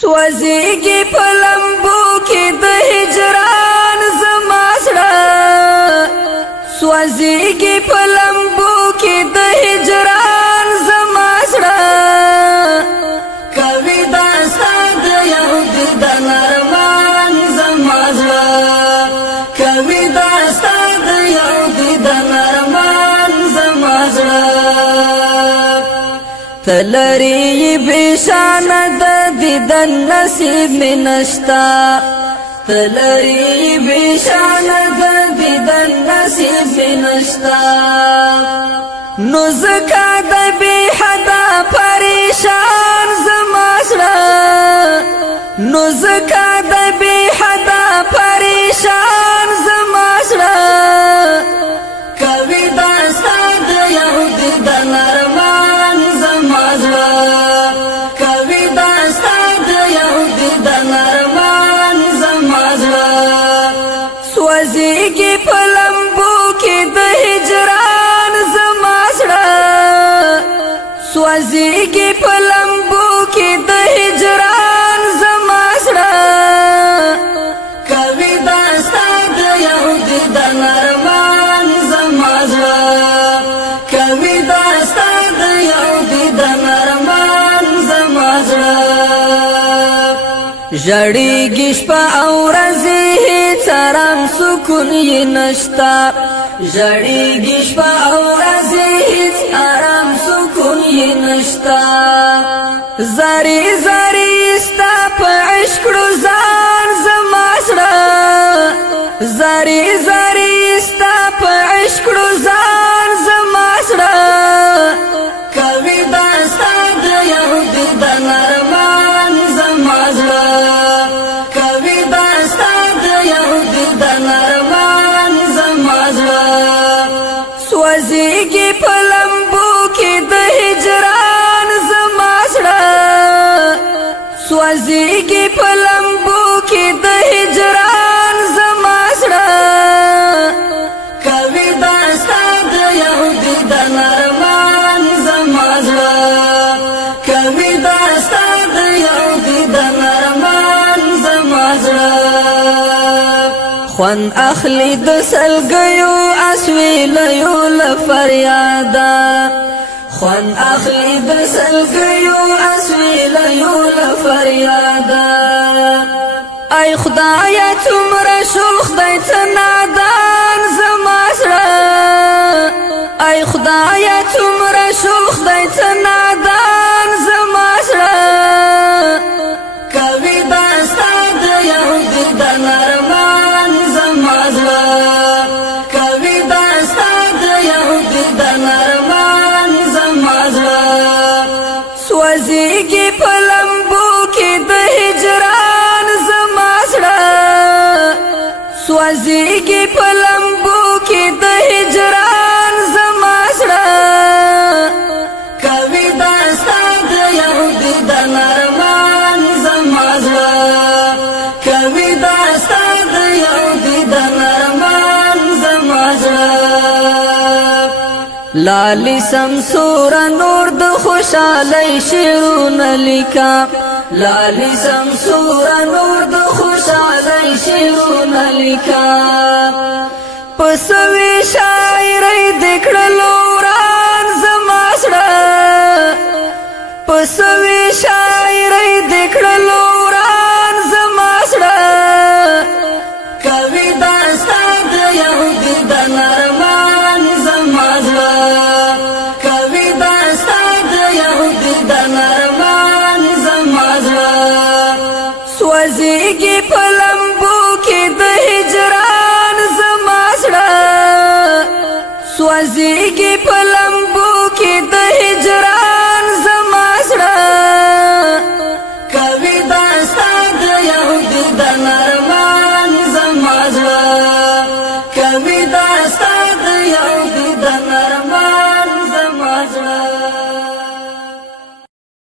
سوځيږي په لمبو کې د هجران زما زړه سوځيږي په لمبو کې د هجران زما زړه کوي داستا د یو دیدن ارمان زما زړه کوي داستا د یو دیدن ارمان زما زړه تلری بشان د دیدن نصیب می نشتا تلری بشان د دیدن نصیب می نشتا نو زکا د بی حدا پریشان زما زړه نو زکا د بی حدا پریشان زما زړه کوي داستا د یو دیدن ارمان زما زړه کوي داستا د یو دیدن ارمان زما زړه سوځيږي په لمبو کې د هجران زما زړه سوځيږي په لمبو کې د هجران زما زړه کوي داستا د یو دیدن ارمان زما زړه کوي داستا د یو دیدن ارمان زما زړه ژړېږي شپه او ورځې هېڅ ارام سکون یې نشته ژړېږي شپه او ورځې هېڅ ارام سکون یې نشته زارې زارې ستا په عشق کړو ځان زما زړه زارې زارې ستا په عشق کړو ځان زما زړه کوي داستا د یو دیدن ارمان زما زړه کوي داستا د یو دیدن ارمان زما زړه سوځيږي په لمبو کې د هجران زما زړه سوځيږي په لمبو کې د هجران زما زړه کوي داستا د یو دیدن ارمان زما زړه کوي داستا د یو دیدن ارمان زما زړه خوان اخلي د سلګيو اسویلیو لفریادا خوان اخلي د سلګيو اسویلیو لفریادا ای خدایا څومره شو خدای ته نادان زما زړه ای خدایا څومره شو خدای ته نادان زما زړه کوي داستا د یو دیدن ارمان زما زړه کوي داستا د یو دیدن ارمان زما زړه سوځيږي په لمبو کې د هجران زما زړه سوځيږي په لمبو کې د هجران زما زړه کوي داستا د یو دیدن ارمان زما زړه کوي داستا د یو دیدن ارمان زما زړه لالی سمسور نور د خوشالۍ شعرونه لیکا لالی سمسور نور د خوشالۍ شعرونه لیکا پسوي شاعرۍ د کړلو وران زما زړه پسوي شاعرۍ د کړلو وران زما زړه کوي داستا د یو دیدن ارمان زما زړه کوي داستا د یو دیدن ارمان زما زړه سوځيږي په لمبو کې د هجران زما زړه سوځيږي په لمبو کې د هجران